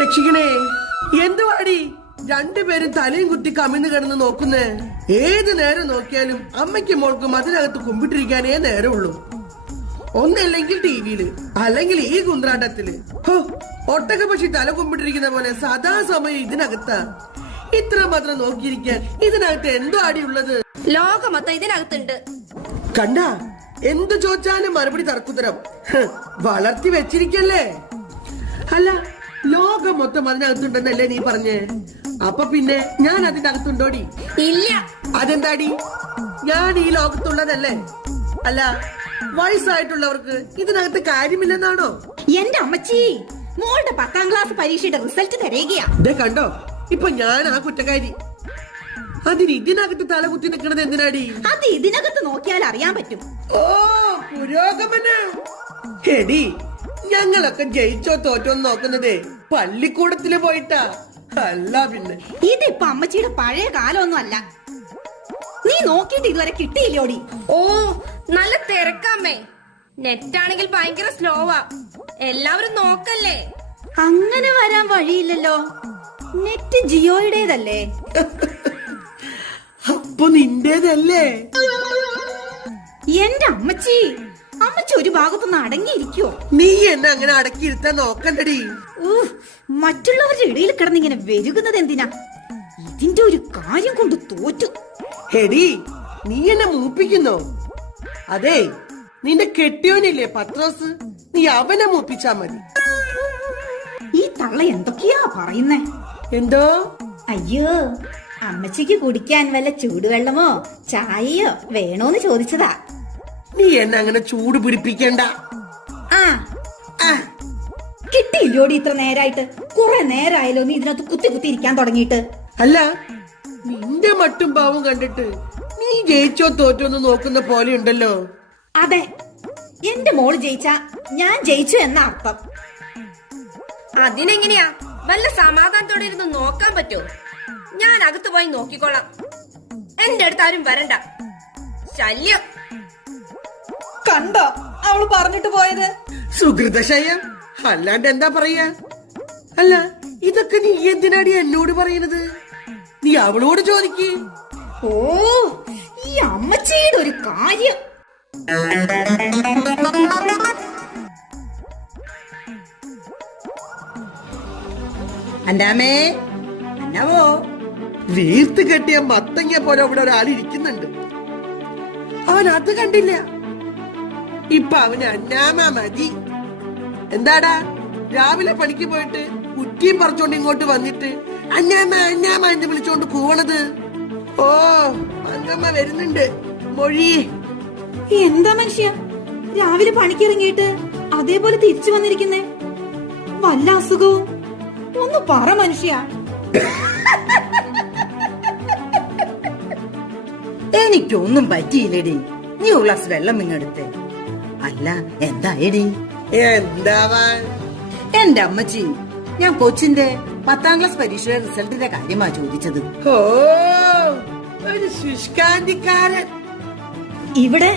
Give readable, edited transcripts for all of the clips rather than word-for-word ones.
രക്ഷിക്കണേ, എന്തുവാടി രണ്ടുപേരും തലയും കുത്തി കമിന്ന് കിടന്ന് നോക്കുന്നേ? ഏത് നേരം നോക്കിയാലും അമ്മയ്ക്കും മോൾക്കും അതിനകത്ത് കുമ്പിട്ടിരിക്കാനേ നേരമുള്ളൂ. ഒന്നല്ലെങ്കിൽ ടിവിയില്, അല്ലെങ്കിൽ ഈ കുന്ത്രാട്ടത്തില്. ഒട്ടക പക്ഷി തല കുമ്പിട്ടിരിക്കുന്ന പോലെ സദാസമയം ഇതിനകത്താ. ഇത്ര മാത്രം നോക്കിയിരിക്കാൻ ഇതിനകത്ത് എന്തോ അടിയുള്ളത്? ലോകം മൊത്തം ഇതിനകത്തുണ്ട്. കണ്ട, എന്ത് ചോദിച്ചാലും മറുപടി തർക്കുത്തരം. വളർത്തി വെച്ചിരിക്കല്ലേ? അല്ല, ലോകം മൊത്തം അതിനകത്തുണ്ടെന്നല്ലേ നീ പറഞ്ഞേ? അപ്പൊ പിന്നെ ഞാൻ അതിന്റെ അകത്തുണ്ടോടി? ഇല്ല. അതെന്താടി? ഞാൻ ഈ ലോകത്തുള്ളതല്ലേ? അല്ല, വയസ്സായിട്ടുള്ളവർക്ക് ഇതിനകത്ത് കാര്യമില്ലെന്നാണോ? എന്റെ അമ്മച്ചി, മോളുടെ 10ാം ക്ലാസ് പരീക്ഷയുടെ റിസൾട്ട് തരയുകയാ. കണ്ടോ, ഇപ്പൊ ഞാൻ ആ കുറ്റക്കാരി. അതിന് ഇതിനകത്ത് തലകുത്തി നിൽക്കണത് എന്തിനാടി? അത് ഇതിനകത്ത് നോക്കിയാൽ അറിയാൻ പറ്റും. ഓ, പുരോഗമനം. എടി, ഞങ്ങളൊക്കെ ജയിച്ചോ തോറ്റോ നോക്കുന്നതേ പള്ളിക്കൂടത്തില് പോയിട്ടാ, അല്ല പിന്നെ. ഇതിപ്പോ അമ്മച്ചിയുടെ പഴയ കാലമൊന്നും അല്ല. നീ നോക്കിയിട്ട് ഇതുവരെ കിട്ടിയില്ലോടി? ഓ, നല്ല തിരക്കാമേ. നെറ്റാണെങ്കിൽ ഭയങ്കര സ്ലോവാ. എല്ലാവരും നോക്കല്ലേ? അങ്ങനെ വരാൻ വഴിയില്ലല്ലോ. നെറ്റ് ജിയോയുടേതല്ലേ? അപ്പൊ നിന്റേതല്ലേ? എന്റെ അമ്മച്ചി, അമ്മച്ചി ഒരു ഭാഗത്തൊന്ന് അടങ്ങിയിരിക്കോ? നീ എന്നെ അങ്ങനെ അടക്കിയിരുത്താൻ നോക്കണ്ടടി. മറ്റുള്ളവരുടെ ഇടയിൽ കിടന്നിങ്ങനെ വെരുകുന്നത് എന്തിനാ? ഇതിന്റെ ഒരു കാര്യം കൊണ്ട് തോറ്റു. ഹെടി, നീ എന്നെ മൂപ്പിക്കുന്നോ? അതെ, നിന്റെ കെട്ടിയോനില്ലേ പത്രോസ്, നീ അവനെ മൂപ്പിച്ചാ മതി. ഈ തള്ള എന്തൊക്കെയാ പറയുന്നേ? എന്തോ? അയ്യോ, അമ്മച്ചിക്ക് കുടിക്കാൻ വല്ല ചൂടുവെള്ളമോ ചായയോ വേണോന്ന് ചോദിച്ചതാ. നീ എന്നെ അങ്ങനെ ചൂട് പിടിപ്പിക്കണ്ട. കിട്ടിയില്ലോടി ഇത്ര നേരായിട്ട്? കുറെ നേരായല്ലോ നീ ഇതിനകത്ത് കുത്തി കുത്തി ഇരിക്കാൻ തുടങ്ങിയിട്ട്. അല്ല, നിന്റെ മട്ടും പാവം കണ്ടിട്ട് നീ ജയിച്ചോ തോറ്റോന്ന് നോക്കുന്ന പോലെ ഉണ്ടല്ലോ. അതെ, എന്റെ മോള് ജയിച്ചാ ഞാൻ ജയിച്ചു എന്ന അർത്ഥം. അതിനെങ്ങനെയാ? വല്ല സമാധാനത്തോടെ ഇരുന്ന് നോക്കാൻ പറ്റോ? ഞാൻ അകത്ത് പോയി നോക്കിക്കോളാം. എന്റെ അടുത്ത് ആരും വരണ്ട. ശല്യം. കണ്ടോ അവള് പറഞ്ഞിട്ട് പോയത്? സുഹൃതശയം, അല്ലാണ്ട് എന്താ പറയാ? അല്ല, ഇതൊക്കെ നീ എന്തിനാടി എന്നോട് പറയുന്നത്? നീ അവളോട് ചോദിക്ക്. ഓ, ഈ അമ്മച്ചിയുടെ ഒരു കാര്യം. അന്നാമേ, അന്നാവോ? വീർത്ത് കെട്ടിയ മത്തങ്ങ പോലെ അവിടെ ഒരാൾ ഇരിക്കുന്നുണ്ട്. അവൻ അത് കണ്ടില്ല. ഇപ്പൊ അവന് അന്നാമ മതി. എന്താടാ, രാവിലെ പണിക്ക് പോയിട്ട് കുറ്റിയും പറിച്ചോണ്ട് ഇങ്ങോട്ട് വന്നിട്ട് അന്നാമ അന്നാമ എന്ന് വിളിച്ചോണ്ട് കൂവണത്? ഓ, അന്നമ്മ വരുന്നുണ്ട്. മൊഴി. എന്താ മനുഷ്യ, രാവിലെ പണിക്കിറങ്ങിയിട്ട് അതേപോലെ തിരിച്ചു വന്നിരിക്കുന്നേ? വല്ല അസുഖവും? ഒന്ന് പറ മനുഷ്യ. എനിക്കൊന്നും പറ്റിയില്ലടി. നീ ഒരു ഗ്ലാസ് വെള്ളം ഇങ്ങെടുത്തേ. അല്ല, എന്തായടി? എന്താവാൻ? എന്റെ അമ്മച്ചി, ഞാൻ കൊച്ചിന്റെ 10ാം ക്ലാസ് പരീക്ഷയുടെ റിസൾട്ടിന്റെ കാര്യമാ ചോദിച്ചത്. ഓ, ഒരു ശുഷ്കാന്തിക്കാരൻ. ഇവിടെ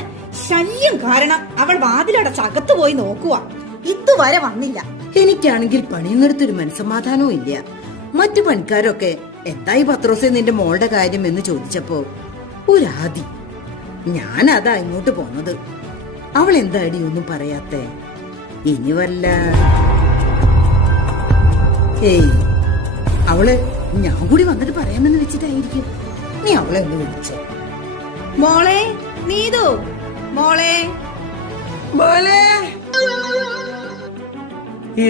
ശല്യം കാരണം അവൾ വാതിലടച്ച് അകത്ത് പോയി നോക്കുക. ഇതുവരെ വന്നില്ല. എനിക്കാണെങ്കിൽ പണിയുന്നിടത്തൊരു മനസ്സമാധാനവും ഇല്ല. മറ്റു പണിക്കാരൊക്കെ എന്തായി പത്രോസേ നിന്റെ മോളുടെ കാര്യം എന്ന് ചോദിച്ചപ്പോ ഒരാദി. ഞാനതാ ഇങ്ങോട്ട് പോന്നത്. അവൾ എന്താടി ഒന്നും പറയാത്തെ? ഇനി വല്ല അവള് ഞാൻ കൂടി വന്നിട്ട് പറയാമെന്ന് വെച്ചിട്ടായിരിക്കും. നീ അവളെ ഒന്ന് വിളിച്ചേ. മോളെ നീതു, മോളെ. മോളെ,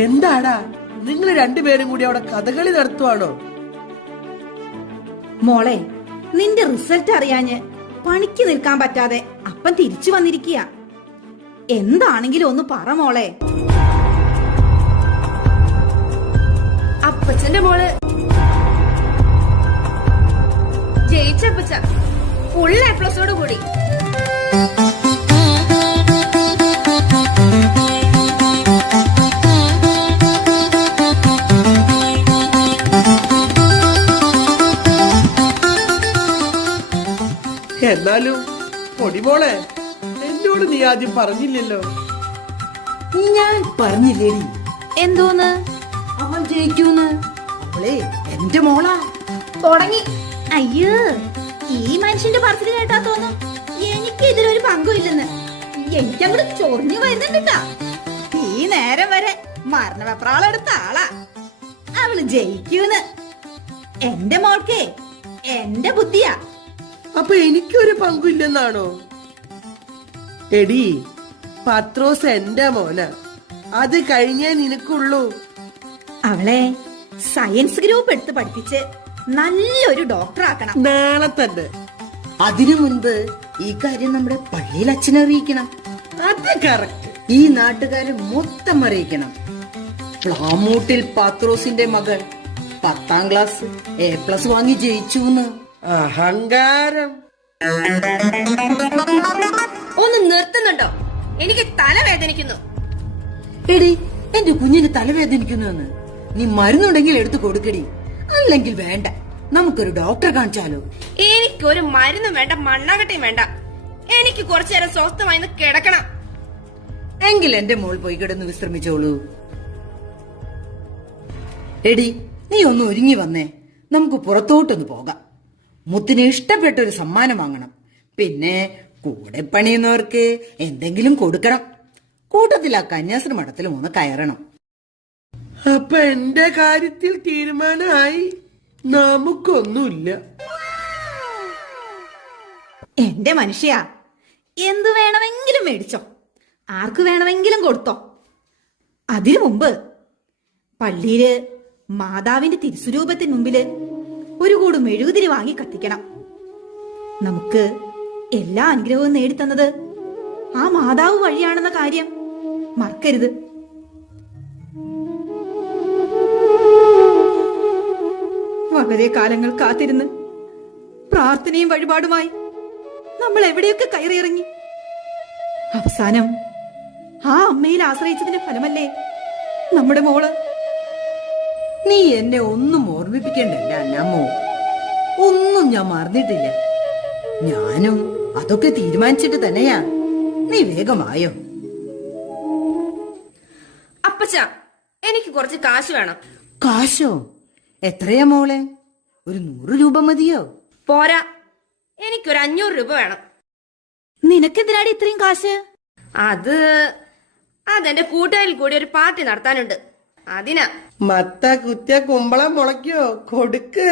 എന്താടാ നിങ്ങൾ രണ്ടുപേരും കൂടി അവിടെ കഥകളി നടത്തുവാണോ? മോളെ, നിന്റെ റിസൾട്ട് അറിയാഞ്ഞ് പണിക്ക് നിൽക്കാൻ പറ്റാതെ അപ്പൻ തിരിച്ചു വന്നിരിക്കുക. എന്താണെങ്കിലും ഒന്ന് പറ മോളെ. അപ്പച്ചന്റെ മോള് ജയിച്ചപ്പച്ച ഫുൾ A+ഓട് കൂടി. എന്നാലും പൊടിമോളെ, എന്നോട് നീ ആദ്യം പറഞ്ഞില്ലല്ലോ. ഞാൻ പറഞ്ഞില്ലേടി? എന്തോന്ന്? അവൻ ജയിക്കൂന്ന്. അവളെ എന്റെ മോളാ. തുടങ്ങി. അയ്യോ, ഈ മനുഷ്യന്റെ പറച്ചിൽ കേട്ടാ തോന്നും എനിക്ക് ഇതിലൊരു പങ്കും ഇല്ലെന്ന്. എനിക്കങ്ങോട്ട് ചൊറിഞ്ഞു വരുന്നുണ്ടാ. ഈ നേരം വരെ മരണവെപ്രാളെടുത്ത ആളാ. അവള് ജയിക്കൂന്ന്. എന്റെ മോൾക്കേ എന്റെ ബുദ്ധിയാ. അപ്പൊ എനിക്കൊരു പങ്കില്ലെന്നാണോ? എടി, പത്രോസ് എന്റെ മോന, അത് കഴിഞ്ഞേ നിനക്കുള്ളൂ. അവളെ സയൻസ് ഗ്രൂപ്പ് എടുത്ത് പഠിപ്പിച്ച് നല്ലൊരു ഡോക്ടർ ആക്കണം. നാളെ തന്നെ. അതിനു മുൻപ് ഈ കാര്യം നമ്മുടെ പള്ളിയിൽ അച്ഛനെ അറിയിക്കണം. അത് കറക്റ്റ്. ഈ നാട്ടുകാരെ മൊത്തം അറിയിക്കണം. പ്ലാമൂട്ടിൽ പത്രോസിന്റെ മകൾ 10ാം ക്ലാസ് A+ വാങ്ങി ജയിച്ചൂന്ന്. അഹങ്കാരം. ഒന്ന് നിർത്തുന്നുണ്ടോ? എനിക്ക് തലവേദനിക്കുന്നു. എടി, എന്റെ കുഞ്ഞിന് തലവേദനിക്കുന്നുവെന്ന് നീ മരുന്നുണ്ടെങ്കിൽ എടുത്തു കൊടുക്കടി. അല്ലെങ്കിൽ വേണ്ട, നമുക്കൊരു ഡോക്ടറെ കാണിച്ചാലോ? എനിക്കൊരു മരുന്നും വേണ്ട, മണ്ണാകട്ടയും വേണ്ട. എനിക്ക് കുറച്ചു നേരം സ്വസ്ഥമായി കിടക്കണം. എങ്കിൽ എന്റെ മോൾ പോയി കിടന്ന് വിശ്രമിച്ചോളൂ. എടി, നീ ഒന്ന് ഒരുങ്ങി വന്നേ. നമുക്ക് പുറത്തോട്ടൊന്ന് പോകാം. മുത്തിന് ഇഷ്ടപ്പെട്ട ഒരു സമ്മാനം വാങ്ങണം. പിന്നെ കൂടെ പണിയുന്നവർക്ക് എന്തെങ്കിലും കൊടുക്കണം. കൂട്ടത്തിൽ ആ കന്യാസ്ത്രീ മഠത്തിലും ഒന്ന് കയറണം. അപ്പൊ എന്റെ കാര്യത്തിൽ തീരുമാനമായി. നമുക്കൊന്നുമില്ല. എന്റെ മനുഷ്യ, എന്തു വേണമെങ്കിലും മേടിച്ചോ, ആർക്ക് വേണമെങ്കിലും കൊടുത്തോ. അതിനു മുമ്പ് പള്ളിയില് മാതാവിന്റെ തിരുസ്വരൂപത്തിന് മുമ്പില് ഒരു കൂട് മെഴുകുതിരി വാങ്ങി കത്തിക്കണം. നമുക്ക് എല്ലാ അനുഗ്രഹവും നേടിത്തന്നത് ആ മാതാവ് വഴിയാണെന്ന കാര്യം മറക്കരുത്. വളരെ കാലങ്ങൾ കാത്തിരുന്ന് പ്രാർത്ഥനയും വഴിപാടുമായി നമ്മൾ എവിടെയൊക്കെ കയറിയിറങ്ങി. അവസാനം ആ അമ്മയിൽ ആശ്രയിച്ചതിന്റെ ഫലമല്ലേ നമ്മുടെ മോള്. നീ എന്നെ ഒന്നും ഓർമ്മിപ്പിക്കണ്ടല്ല അന്നമ്മോ. ഒന്നും ഞാൻ മറന്നിട്ടില്ല. ഞാനും അതൊക്കെ തീരുമാനിച്ചിട്ട് തന്നെയാ. നീ വേഗമായോ? അപ്പച്ച, എനിക്ക് കുറച്ച് കാശ് വേണം. കാശോ? എത്രയാ മോളെ? ഒരു 100 രൂപ മതിയോ? പോരാ, എനിക്കൊരു 500 രൂപ വേണം. നിനക്കെന്തിനാടി ഇത്രയും കാശ്? അതെന്റെ കൂട്ടുകാരിൽ കൂടി ഒരു പാർട്ടി നടത്താനുണ്ട്, അതിനാ. മത്ത കുത്തിയ കുമ്പളം മുളയ്ക്കോ? കൊടുക്ക്.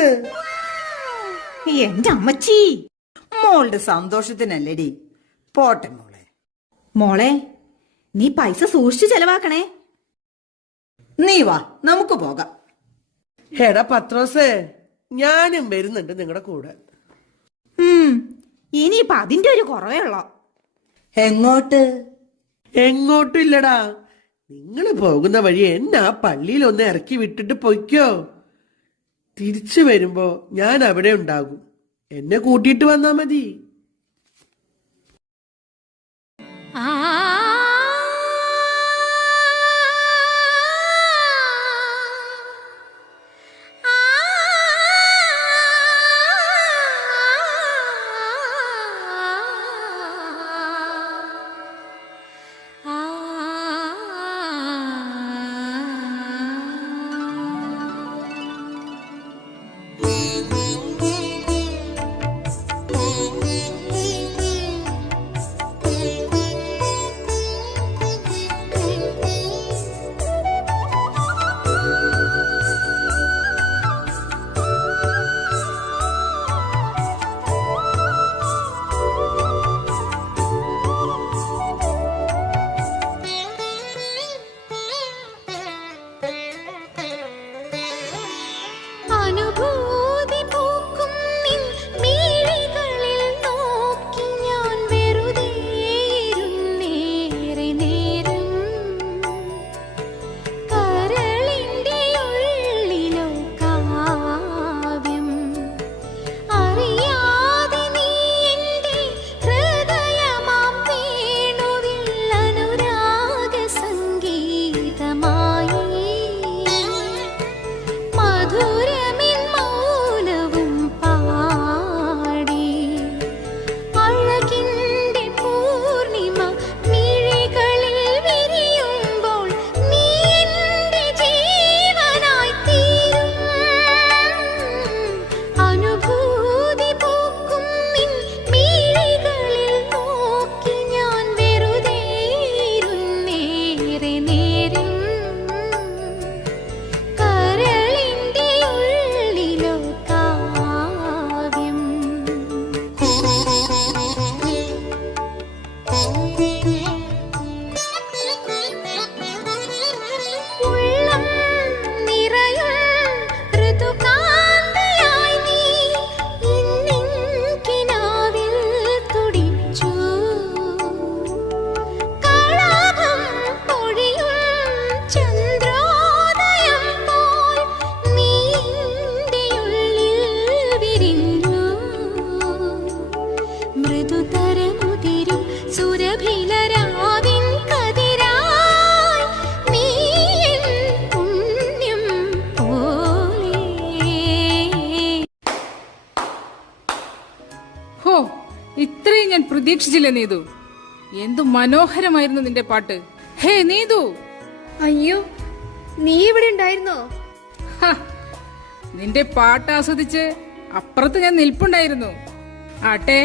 എന്റെ അമ്മച്ചി, മോളുടെ സന്തോഷത്തിനല്ലേടി. പോട്ടെ മോളെ. മോളെ, നീ പൈസ സൂക്ഷിച്ചു ചെലവാക്കണേ. നീ വാ, നമുക്ക് പോകാം. എടാ പത്രോസേ, ഞാനും വരുന്നുണ്ട് നിങ്ങളുടെ കൂടെ. ഇനിയിപ്പൊ അതിന്റെ ഒരു കുറവേ ഉള്ളോ. എങ്ങോട്ട്? എങ്ങോട്ടും ഇല്ലടാ. നിങ്ങള് പോകുന്ന വഴി എന്നെ ആ പള്ളിയിൽ ഒന്ന് ഇറക്കി വിട്ടിട്ട് പൊയ്ക്കോ. തിരിച്ചു വരുമ്പോ ഞാൻ അവിടെ ഉണ്ടാകും. എന്നെ കൂട്ടിയിട്ട് വന്നാ മതി. ഉള്ളം നിറയും ഋതുകാന്തിയായി നീ ഇന്നിൻ കിനാവിൽ തുടിച്ചു. കളഭം പൊഴിയും ചന്ദ്രോദയം പോൽ നീ എൻ്റെ ഉള്ളിൽ വിരിഞ്ഞു. മൃദുതരമുതിരും സുരഭിലരാവിൻ കതിരായി നീ എൻ പുണ്യം പോലെ. ഹോ, ഇത്രയും ഞാൻ പ്രതീക്ഷിച്ചില്ല നീതു. എന്തു മനോഹരമായിരുന്നു നിന്റെ പാട്ട്. ഹേ നീതു, അയ്യോ, നീ ഇവിടെ ഉണ്ടായിരുന്നോ? ഹ, നിന്റെ പാട്ട് ആസ്വദിച്ച് അപ്പുറത്ത് ഞാൻ നിൽപ്പുണ്ടായിരുന്നു. ആട്ടെ,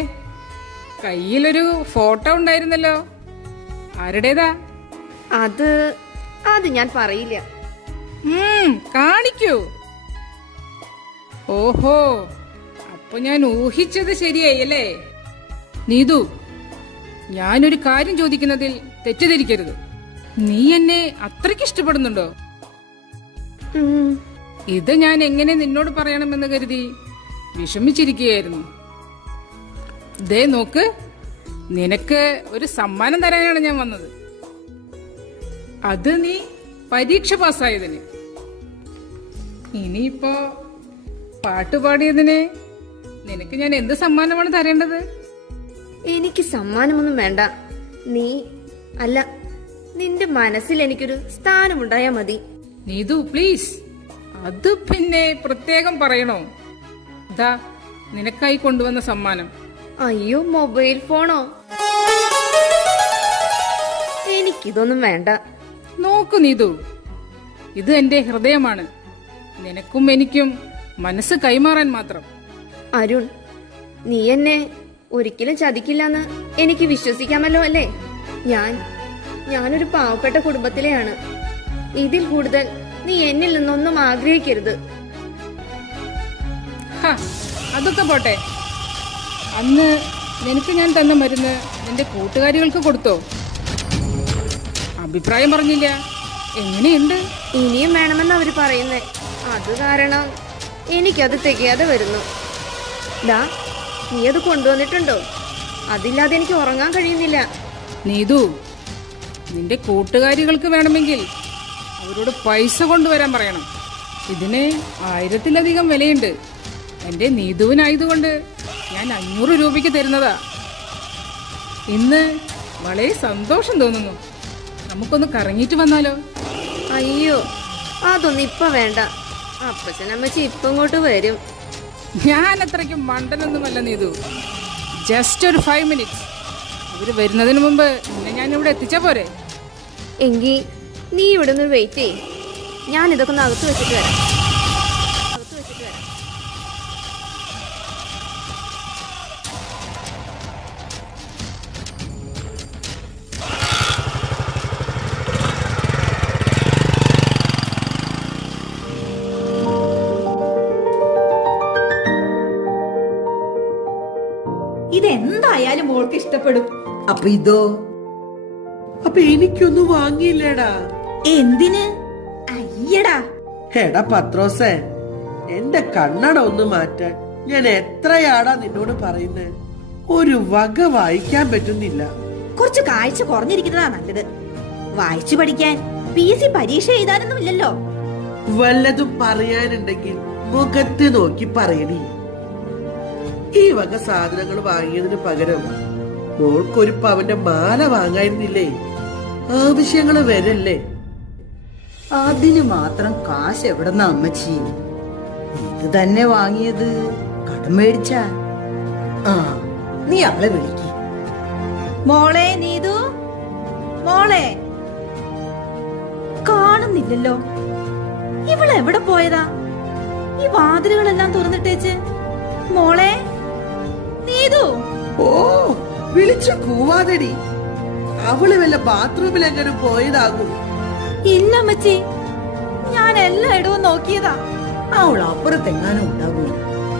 കയ്യിലൊരു ഫോട്ടോ ഉണ്ടായിരുന്നല്ലോ, ആരുടേതാ? അത് ഞാൻ പറയില്ല. കാണിക്കൂ. ഓഹോ, അപ്പൊ ഞാൻ ഊഹിച്ചത് ശരിയായി അല്ലേ? നീതു, ഞാനൊരു കാര്യം ചോദിക്കുന്നതിൽ തെറ്റിദ്ധരിക്കരുത്. നീ എന്നെ അത്രയ്ക്ക് ഇഷ്ടപ്പെടുന്നുണ്ടോ? ഉം, ഇത് ഞാൻ എങ്ങനെ നിന്നോട് പറയണമെന്ന് കരുതി വിഷമിച്ചിരിക്കുകയായിരുന്നു. ദേ നോക്ക്, നിനക്ക് ഒരു സമ്മാനം തരാനാണ് ഞാൻ വന്നത്. അത് നീ പരീക്ഷ പാസ്സായതിന്. ഇനിയിപ്പോ പാട്ട് പാടിയതിന് നിനക്ക് ഞാൻ എന്ത് സമ്മാനമാണ് തരേണ്ടത്? എനിക്ക് സമ്മാനമൊന്നും വേണ്ട. നീ അല്ല, നിന്റെ മനസ്സിൽ എനിക്കൊരു സ്ഥാനമുണ്ടായാ മതി. നീതു പ്ലീസ്, അത് പിന്നെ പ്രത്യേകം പറയണോ? ദാ നിനക്കായി കൊണ്ടുവന്ന സമ്മാനം. അയ്യോ, മൊബൈൽ ഫോണോ? എനിക്കിതൊന്നും വേണ്ട. നോക്കു നീതു, ഇത് എന്റെ ഹൃദയമാണ്. നിനക്കും എനിക്കും മനസ്സ് കൈമാറാൻ മാത്രം. അരുൺ, നീ എന്നെ ഒരിക്കലും ചതിക്കില്ലെന്ന് എനിക്ക് വിശ്വസിക്കാമല്ലോ അല്ലേ? ഞാനൊരു പാവപ്പെട്ട കുടുംബത്തിലെയാണ്. ഇതിൽ കൂടുതൽ നീ എന്നിൽ നിന്നൊന്നും ആഗ്രഹിക്കരുത്. ഹ, അതൊക്കെ പോട്ടെ. അന്ന് നിനക്ക് ഞാൻ തന്ന മരുന്ന് നിന്റെ കൂട്ടുകാരികൾക്ക് കൊടുത്തോ? അഭിപ്രായം പറഞ്ഞില്ല. എങ്ങനെയുണ്ട്? ഇനിയും വേണമെന്ന് അവര് പറയുന്നേ. അത് കാരണം എനിക്കത് തികയാതെ വരുന്നു. ദാ, നീ അത് കൊണ്ടുവന്നിട്ടുണ്ടോ? അതില്ലാതെ എനിക്ക് ഉറങ്ങാൻ കഴിയുന്നില്ല. നീതു, നിന്റെ കൂട്ടുകാരികൾക്ക് വേണമെങ്കിൽ അവരോട് പൈസ കൊണ്ടുവരാൻ പറയണം. ഇതിന് 1000-ലധികം വിലയുണ്ട്. എന്റെ നീതുവിനായതുകൊണ്ട് ഞാൻ 500 രൂപയ്ക്ക് തരുന്നതാ. ഇന്ന് വളരെ സന്തോഷം തോന്നുന്നു. നമുക്കൊന്ന് കറങ്ങിയിട്ട് വന്നാലോ? അയ്യോ, അതൊന്നും ഇപ്പൊ വേണ്ട. അപ്പച്ചനമ്മച്ചി ഇപ്പൊ ഇങ്ങോട്ട് വരും. ഞാൻ അത്രയ്ക്കും മണ്ടനൊന്നുമല്ല നീതു. ജസ്റ്റ് ഒരു 5 മിനിറ്റ്സ്. അവര് വരുന്നതിന് മുമ്പ് നിന്നെ ഞാൻ ഇവിടെ എത്തിച്ചാ പോരെ? എങ്കി നീ ഇവിടെ നിന്ന് വെയിറ്റ് ചെയ്യ്. ഞാൻ ഇതൊക്കെ ഒന്ന് അകത്ത് വെച്ചിട്ട് വരാം. ഇതെന്തായാലും മോൾക്ക് ഇഷ്ടപ്പെടും. അപ്പൊ ഇതോ? അപ്പൊ എനിക്കൊന്നും വാങ്ങിയില്ലേടാ? എന്തിന്? അയ്യടാ, എടാ പത്രോസേ, എന്റെ കണ്ണട ഒന്ന് മാറ്റാൻ ഞാൻ എത്രയാടാ നിന്നോട് പറയുന്നേ? ഒരു വക വായിക്കാൻ പറ്റുന്നില്ല. കുറച്ച് കാഴ്ച കുറഞ്ഞിരിക്കുന്നതാ നല്ലത്. വായിച്ചു പഠിക്കാൻ PC പരീക്ഷ എഴുതാനൊന്നും ഇല്ലല്ലോ. വല്ലതും പറയാനുണ്ടെങ്കിൽ മുഖത്ത് നോക്കി പറയണി. ഈ വക സാധനങ്ങൾ വാങ്ങിയതിന് പകരം മോൾക്കൊരു പവന്റെ മാല വാങ്ങായിരുന്നില്ലേ? ആവശ്യങ്ങള് വരല്ലേ? അതിന് മാത്രം കാശ് എവിടെന്നാ അമ്മച്ചി? ഇത് തന്നെ വാങ്ങിയത് കടം മേടിച്ചാ. ആ, നീ അവളെ വിളിക്ക്. മോളെ നീതു, മോളെ കാണുന്നില്ലല്ലോ. ഇവളെവിടെ പോയതാ? ഈ വാതിലുകളെല്ലാം തുറന്നിട്ടേച്ച്. മോളെ നീതു. ഓ, വിളിച്ചു കൂവാതടി. അവള് വല്ല ബാത്റൂമിലെങ്ങനും പോയതാകും. ഇല്ല അമ്മച്ചി, ഞാൻ എല്ലായിടവും നോക്കിയതാ. അവൾ അപ്പുറത്തെങ്ങാനും ഉണ്ടാകും.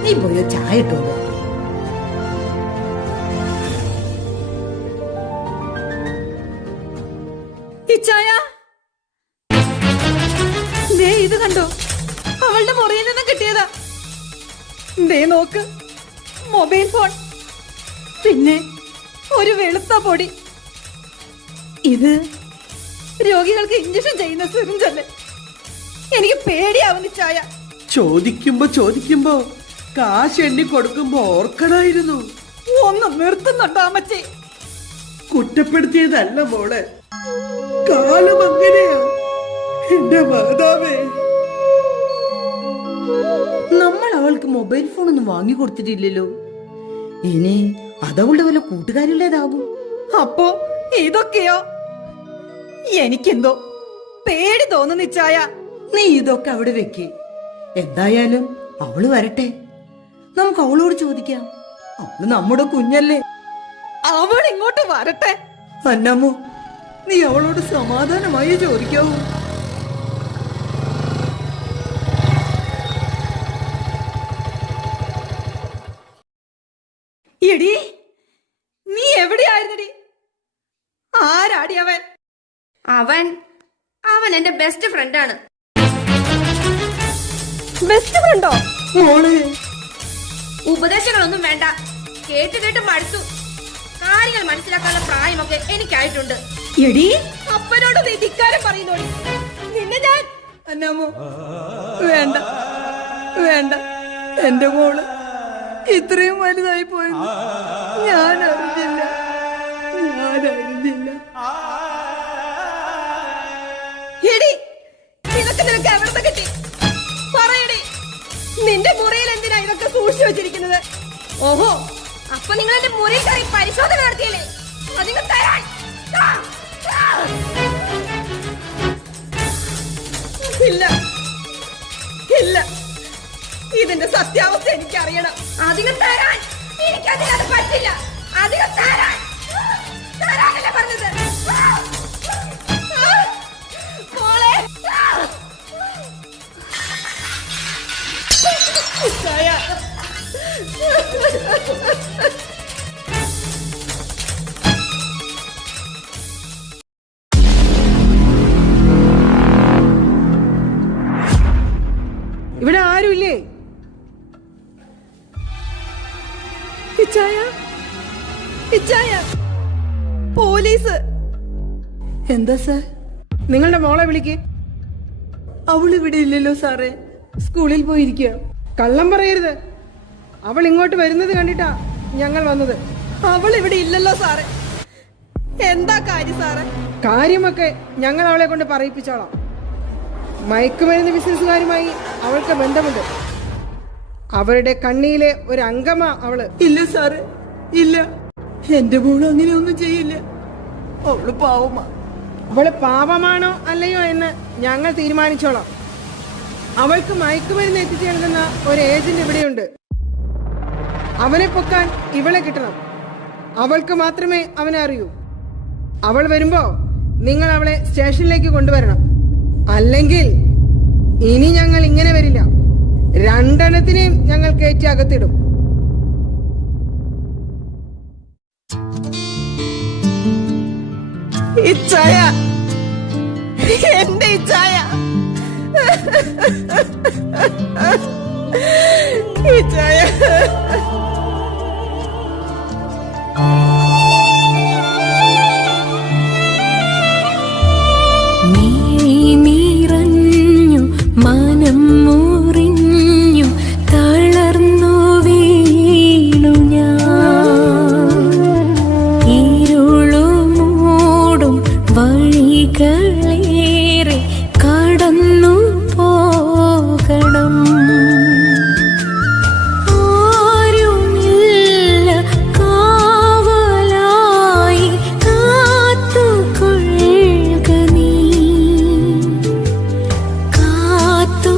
നീ പോയോ ചായ ഇട്ടോ? ഇച്ചായ, ദേ ഇത് കണ്ടോ, അവളുടെ മുറിയിൽ നിന്ന് കിട്ടിയതാ. ദേ നോക്ക്, മൊബൈൽ ഫോൺ, പിന്നെ ഒരു വെളുത്ത പൊടി. ഇത് രോഗികൾക്ക് ഇഞ്ചക്ഷൻ ചെയ്യുന്ന സിറിഞ്ചല്ലേ. എനിക്ക് പേടിയാവുന്നു ചായ. ചോദിക്കുമ്പോ കാശ് എണ്ണി കൊടുക്കുമ്പോ ഓർക്കണായിരുന്നു. ഒന്ന് നിർത്തുന്നുണ്ടോ അമ്മച്ചി? കുറ്റപ്പെടുത്തിയതല്ല മോളെ, കാലം അങ്ങനെയാ. എന്റെ മാതാവേ, നമ്മൾ അവൾക്ക് മൊബൈൽ ഫോൺ ഒന്നും വാങ്ങി കൊടുത്തിട്ടില്ലല്ലോ. ഇനി അതവളുടെ വല്ല കൂട്ടുകാരിലേതാകും. അപ്പോ ഇതൊക്കെയോ? എനിക്കെന്തോ പേടി തോന്നുന്നു ചായ. നീ ഇതൊക്കെ അവിടെ വെക്ക്. എന്തായാലും അവള് വരട്ടെ, നമുക്ക് അവളോട് ചോദിക്കാം. അവള് നമ്മുടെ കുഞ്ഞല്ലേ. അവൾ ഇങ്ങോട്ട് വരട്ടെ. അന്നമ്മോ, നീ അവളോട് സമാധാനമായി ചോദിക്കാവൂ. എടി, നീ എവിടെയായിരുന്നടി? ആരാടി അവൻ? അവൻ എന്റെ ബെസ്റ്റ് ഫ്രണ്ടാണ്. ബെസ്റ്റ് ഫ്രണ്ടോ? മോളെ, ഉപദേശങ്ങളൊന്നും വേണ്ട, കേട്ട് കേട്ട് മടുത്തു. കാര്യങ്ങൾ മനസ്സിലാക്കാനുള്ള പ്രായമൊക്കെ എനിക്കായിട്ടുണ്ട്. എടി, അപ്പനോട് നീ ധിക്കാരം പറയുന്നോടി. നിന്നെ ഞാൻ... അന്നമ്മോ, വേണ്ട വേണ്ട, എന്റെ മോള് ഇത്രയും വലുതായി പോയെന്ന് ഞാൻ അറിഞ്ഞില്ല. എടി, ഇതൊക്കെ നിനക്ക് എവിടെ കിട്ടി? പറയടി, നിന്റെ മുറിയിൽ എന്തിനാ ഇതൊക്കെ സൂക്ഷിച്ചു വെച്ചിരിക്കുന്നത്? ഓഹോ, അപ്പൊ നിങ്ങൾ എന്റെ മുറിയിൽ കയറി പരിശോധന നടത്തിയല്ലേ? അതിന് തരാൻ ഇല്ല ഇല്ല, ഇതിന്റെ സത്യാവസ്ഥ എനിക്കറിയണം. അധികം തരാൻ എനിക്കതിനത് പറ്റില്ല. അധികം തരാൻ തരാനല്ലേ പറഞ്ഞത്. മോളെ, ചായ. ഇവിടെ ആരുമില്ലേ? ഇച്ചായ, ഇച്ചായ, പോലീസ്. എന്താ സാർ? നിങ്ങളുടെ മോളെ വിളിക്ക്. അവള് ഇവിടെ ഇല്ലല്ലോ സാറേ, സ്കൂളിൽ പോയിരിക്കുക. കള്ളം പറയരുത്. അവൾ ഇങ്ങോട്ട് വരുന്നത് കണ്ടിട്ടാ ഞങ്ങൾ വന്നത്. അവൾ ഇവിടെ ഇല്ലല്ലോ സാറേ. എന്താ കാര്യം സാറേ? കാര്യമൊക്കെ ഞങ്ങൾ അവളെ കൊണ്ട് പറയിപ്പിച്ചോളാം. മയക്കുമരുന്ന് ബിസിനസ്സുകാരുമായി അവൾക്ക് ബന്ധമുണ്ട്. അവരുടെ കണ്ണിയിലെ ഒരു അംഗമാ അവള്. ഇല്ല സാറേ, ഇല്ല. എന്റെ മോള് അങ്ങനെ ഒന്നും ചെയ്യില്ല. അവള് പാവമാ. അവള് പാപമാണോ അല്ലയോ എന്ന് ഞങ്ങൾ തീരുമാനിച്ചോളാം. അവൾക്ക് മയക്കുമരുന്ന് എത്തിച്ചു നൽകുന്ന ഒരു ഏജന്റ് ഇവിടെയുണ്ട്. അവനെ പൊക്കാൻ ഇവളെ കിട്ടണം. അവൾക്ക് മാത്രമേ അവനെ അറിയൂ. അവൾ വരുമ്പോ നിങ്ങൾ അവളെ സ്റ്റേഷനിലേക്ക് കൊണ്ടുവരണം. അല്ലെങ്കിൽ ഇനി ഞങ്ങൾ ഇങ്ങനെ വരില്ല. രണ്ടെണ്ണത്തിനെയും ഞങ്ങൾ കയറ്റി അകത്തിടും. ഇച്ചായ, എന്റെ ഇച്ചായ, ഇച്ചായ. നിറഞ്ഞു മനം മുറിഞ്ഞു തളർന്നു വീണു ഞാൻ. ഇരുളുമൂടും വഴികളേറെ കടന്നു പോകണം. ആരുമില്ല കാവലായി കാത്തുകൊള്ളുക നീ, കാത്തുകൊള്ളുക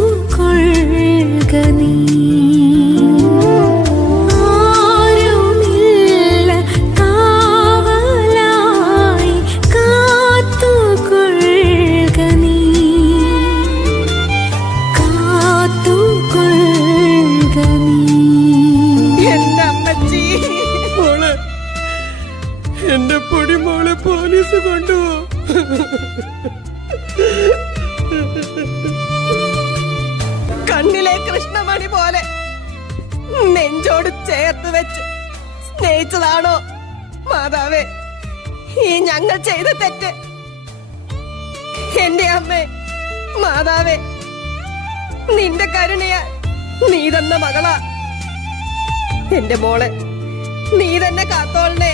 നീ. ആരുമില്ല കാവലായി കാത്തുകൊള്ളുക നീ, കാത്തുകൊള്ളുക നീ. എന്റെ അമ്മച്ചി. മോളെ, എന്റെ പൊടി മോളെ പോലീസ് കൊണ്ടുപോ. കണ്ണിലെ കൃഷ്ണമണി പോലെ നെഞ്ചോട് ചേർത്ത് വെച്ച് സ്നേഹിച്ചതാണോ മാതാവേ ഈ ഞങ്ങൾ ചെയ്ത തെറ്റ്? എന്റെ അമ്മേ മാതാവേ, നിന്റെ കരുണയാ നീ തന്ന മകളാ എന്റെ മോളെ, നീ തന്നെ കാത്തോളണേ.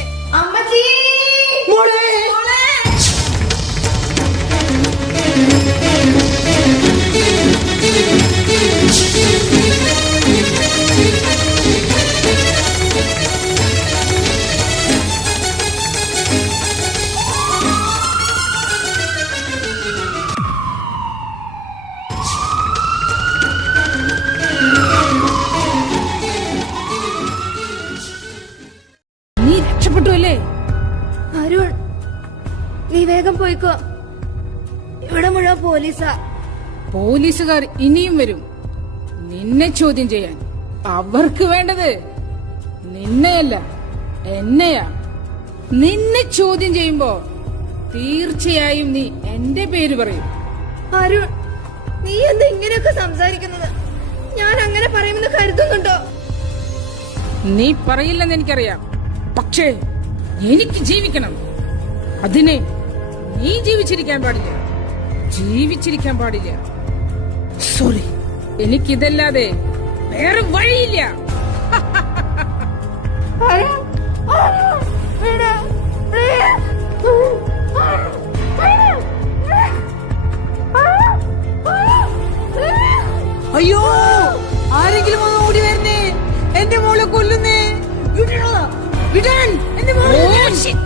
മോളെ നീ രക്ഷപ്പെട്ടു അല്ലേ? അരുൺ, നീ വേഗം പോയിക്കോ. ഇവിടെ മുഴുവൻ പോലീസാ. പോലീസുകാർ ഇനിയും വരും നിന്നെ ചോദ്യം ചെയ്യാൻ. അവർക്ക് വേണ്ടത് നിന്നെയല്ല എന്നെയാ. നിന്നെ ചോദ്യം ചെയ്യുമ്പോ തീർച്ചയായും നീ എന്റെ പേര് പറയും. അരുൺ, നീ എന്താ ഇങ്ങനെയൊക്കെ സംസാരിക്കുന്നത്? ഞാൻ അങ്ങനെ പറയുമെന്ന് കരുതുന്നുണ്ടോ? നീ പറയില്ലെന്ന് എനിക്കറിയാം, പക്ഷേ എനിക്ക് ജീവിക്കണം. അതിനെ നീ ജീവിച്ചിരിക്കാൻ പാടില്ല, ജീവിച്ചിരിക്കാൻ പാടില്ല. സോറി, എനിക്കിതല്ലാതെ വേറെ വഴിയില്ല. അയ്യോ, ആരെങ്കിലും ഒന്ന് ഓടി വരുന്നേ, എന്റെ മോളെ കൊല്ലുന്നേ. വിടാൻ എന്റെ മോളെ. Oh, shit.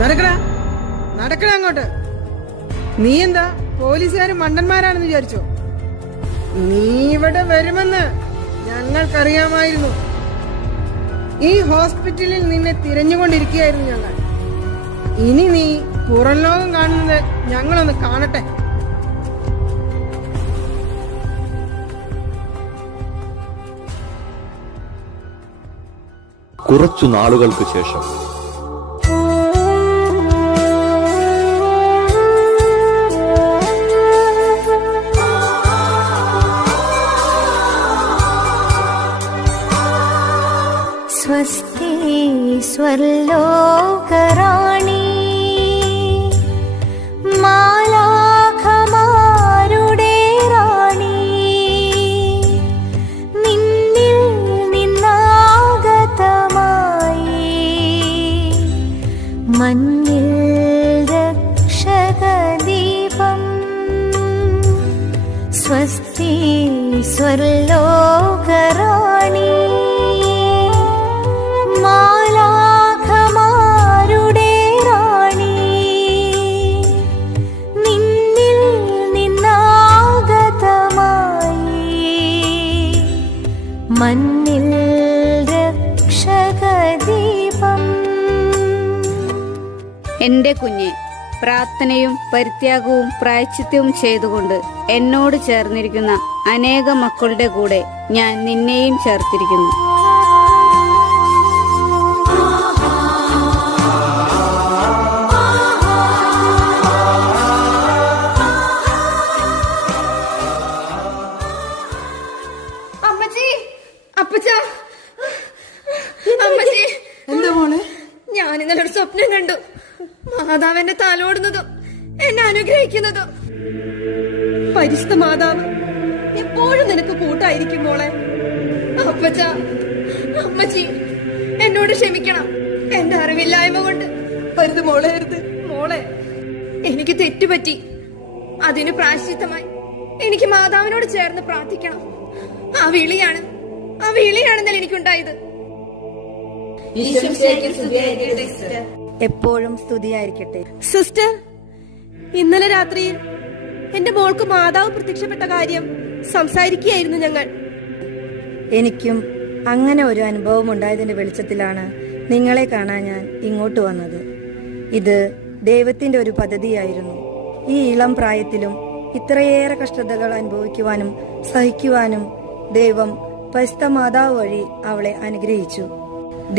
നടക്കടാ നടക്കടാ അങ്ങോട്ട്. നീ എന്താ പോലീസുകാർ മണ്ടന്മാരാണെന്ന് വിചാരിച്ചോ? നീ ഇവിടെ വരുമെന്ന് ഞങ്ങൾക്കറിയാമായിരുന്നു. ഈ ഹോസ്പിറ്റലിൽ നിന്നെ തിരഞ്ഞുകൊണ്ടിരിക്കുകയായിരുന്നു ഞങ്ങൾ. ഇനി നീ പുറം ലോകം കാണുന്നത് ഞങ്ങളൊന്ന് കാണട്ടെ. കുറച്ചു നാളുകൾക്ക് ശേഷം സ്വസ്തി സ്വർലോകറാണി മാലാഖമാരുടെ റാണി, നിന്നിൽ നിന്നാഗതമായി മഞ്ഞിൽ രക്ഷകദീപം. സ്വസ്തി സ്വർലോകറാണി മാലാഖമാരുടെ റാണി, നിന്നിൽ നിന്നാഗതമായി മഞ്ഞിൽ രക്ഷകദീപം. എന്റെ കുഞ്ഞെ, പ്രാർത്ഥനയും പരിത്യാഗവും പ്രായശ്ചിത്യവും ചെയ്തുകൊണ്ട് എന്നോട് ചേർന്നിരിക്കുന്ന അനേക മക്കളുടെ കൂടെ ഞാൻ നിന്നെയും ചേർത്തിരിക്കുന്നു. അമ്മച്ചി, അപ്പച്ച, അമ്മച്ചി. എന്താ മോളെ? ഞാൻ ഇന്നലെ ഒരു സ്വപ്നം കണ്ടു. മാതാവ് എന്നെ തലോടുന്നതും എന്നെ അനുഗ്രഹിക്കുന്നതും. പരിശുദ്ധ മാതാവ് എപ്പോഴും നിനക്ക് കൂട്ടായിരിക്കും മോളെ. അപ്പച്ച, അമ്മച്ചി, എന്നോട് ക്ഷമിക്കണം. എന്റെ അറിവില്ലായ്മ കൊണ്ട്. അരുത് മോളെ, അരുത് മോളെ, എനിക്ക് തെറ്റുപറ്റി. അതിന് പ്രായശ്ചിത്തമായി എനിക്ക് മാതാവിനോട് ചേർന്ന് പ്രാർത്ഥിക്കണം. ആ വിളിയാണ് ഇന്നലെ എനിക്കുണ്ടായത്. എപ്പോഴും സ്തുതിയായിരിക്കട്ടെ. സിസ്റ്റർ, ഇന്നലെ രാത്രിയിൽ എന്റെ മോൾക്ക് മാതാവ് പ്രത്യക്ഷപ്പെട്ട കാര്യം സംസാരിക്കുകയായിരുന്നു ഞങ്ങൾ. എനിക്കും അങ്ങനെ ഒരു അനുഭവം ഉണ്ടായതിന്റെ വെളിച്ചത്തിലാണ് നിങ്ങളെ കാണാൻ ഞാൻ ഇങ്ങോട്ട് വന്നത്. ഇത് ദൈവത്തിന്റെ ഒരു പദ്ധതിയായിരുന്നു. ഈ ഇളം പ്രായത്തിലും ഇത്രയേറെ കഷ്ടതകൾ അനുഭവിക്കുവാനും സഹിക്കുവാനും ദൈവം പരിശുദ്ധ മാതാവ് വഴി അവളെ അനുഗ്രഹിച്ചു.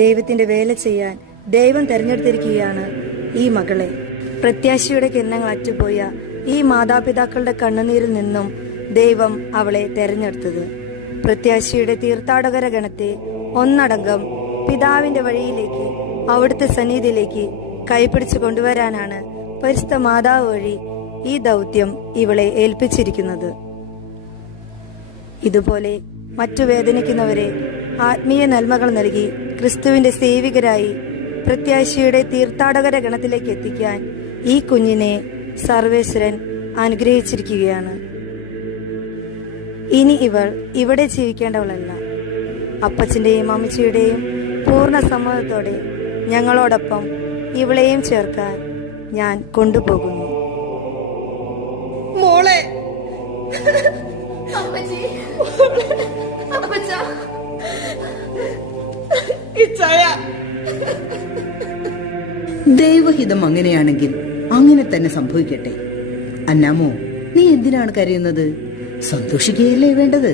ദൈവത്തിന്റെ വേല ചെയ്യാൻ ദൈവം തെരഞ്ഞെടുത്തിരിക്കുകയാണ് ഈ മകളെ. പ്രത്യാശയുടെ കിരണങ്ങൾ അറ്റുപോയ ഈ മാതാപിതാക്കളുടെ കണ്ണുനീരിൽ നിന്നും ദൈവം അവളെ തെരഞ്ഞെടുത്തത് പ്രത്യാശയുടെ തീർത്ഥാടകര ഗണത്തെ ഒന്നടങ്കം പിതാവിന്റെ വഴിയിലേക്ക്, അവിടുത്തെ സന്നിധിയിലേക്ക് കൈപിടിച്ചു കൊണ്ടുവരാനാണ് പരിശുദ്ധ മാതാവ് വഴി ഈ ദൗത്യം ഇവളെ ഏൽപ്പിച്ചിരിക്കുന്നത്. ഇതുപോലെ മറ്റു വേദനിക്കുന്നവരെ ആത്മീയ നന്മകൾ നൽകി ക്രിസ്തുവിന്റെ സേവികരായി പ്രത്യാശയുടെ തീർത്ഥാടകര ഗണത്തിലേക്ക് എത്തിക്കാൻ ഈ കുഞ്ഞിനെ സർവേശ്വരൻ അനുഗ്രഹിച്ചിരിക്കുകയാണ്. ഇനി ഇവൾ ഇവിടെ ജീവിക്കേണ്ടവളല്ല. അപ്പച്ചന്റെയും അമ്മച്ചിയുടെയും പൂർണ്ണ സമ്മതത്തോടെ ഞങ്ങളോടൊപ്പം ഇവളെയും ചേർക്കാൻ ഞാൻ കൊണ്ടുപോകുന്നു. മോളെ ഇച്ചായ, ദൈവഹിതം അങ്ങനെയാണെങ്കിൽ അങ്ങനെ തന്നെ സംഭവിക്കട്ടെ. അന്നാമോ, നീ എന്തിനാണ് കരയുന്നത്? സന്തോഷിക്കുകയല്ലേ വേണ്ടത്.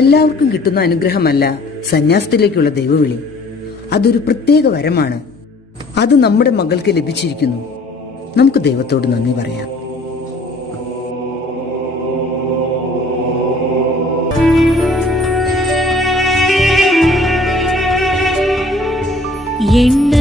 എല്ലാവർക്കും കിട്ടുന്ന അനുഗ്രഹമല്ല സന്യാസത്തിലേക്കുള്ള ദൈവവിളി. അതൊരു പ്രത്യേക വരമാണ്. അത് നമ്മുടെ മകൾക്ക് ലഭിച്ചിരിക്കുന്നു. നമുക്ക് ദൈവത്തോട് നന്ദി പറയാം. എണ്ണ